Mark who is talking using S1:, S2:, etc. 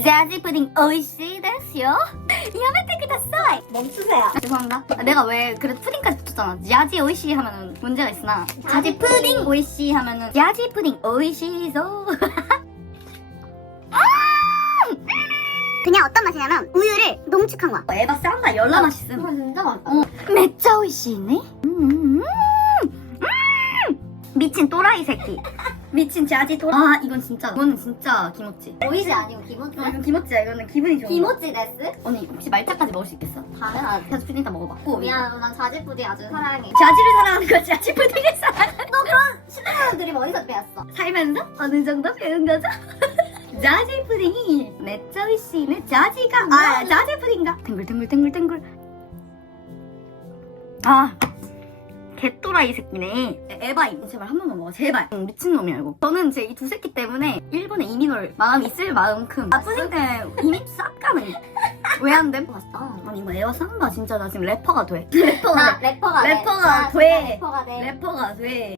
S1: 자지 푸딩 오이시 데스요? 야메테 쿠다사이.
S2: 멈추세요.
S1: 죄송합니다. 내가 왜 그래도 푸딩까지 붙였잖아. 야지 오이시 하면은 문제가 있으나 자지 푸딩 오이시 하면은 야지 푸딩 오이시소.
S3: 그냥 어떤 맛이냐면 우유를 농축한 거야.
S1: 에바 싼다 열라 맛있음.
S2: 이거 진짜 맛있다.
S1: 매짜 오이시네. 미친 또라이 새끼. 미친 자지 또라. 아 이건 진짜. 이거는 진짜 기모찌.
S2: 오이지 아니고 기모찌.
S1: 이건 기모찌야. 이거는 기분이 좋은 거.
S2: 기모찌 데스?
S1: 언니 혹시 말차까지 먹을 수 있겠어?
S2: 당연하지.
S1: 자지 푸딩 다 먹어봐.
S2: 미안, 난 자지 푸딩 아주 사랑해.
S1: 자지를 사랑하는 거지. 자지 푸딩을 사랑하는
S2: 너 그런 신뢰하는 드림 어디서 배웠어?
S1: 살면서 어느 정도 배운 거죠? 자지 푸딩이 매짜 오이시네. 자지가 자지 푸딩가 탱글탱글탱글탱글. 아 개또라이 새끼네. 에바임 제발 한 번만 먹어 제발. 미친놈이야 이거. 저는 제 이 두 새끼 때문에 일본에 이민을 마음이 있을 만큼 푸딩 때문에 이미 싹 가는. 왜 안 됨?
S2: 맛있다.
S1: 아니 이거 에바 싼다 진짜. 나 지금 래퍼가 돼.
S2: 아, 래퍼가 돼.
S1: 래퍼가
S2: 아, 진짜
S1: 돼.
S2: 래퍼가 돼.
S1: 래퍼가 돼.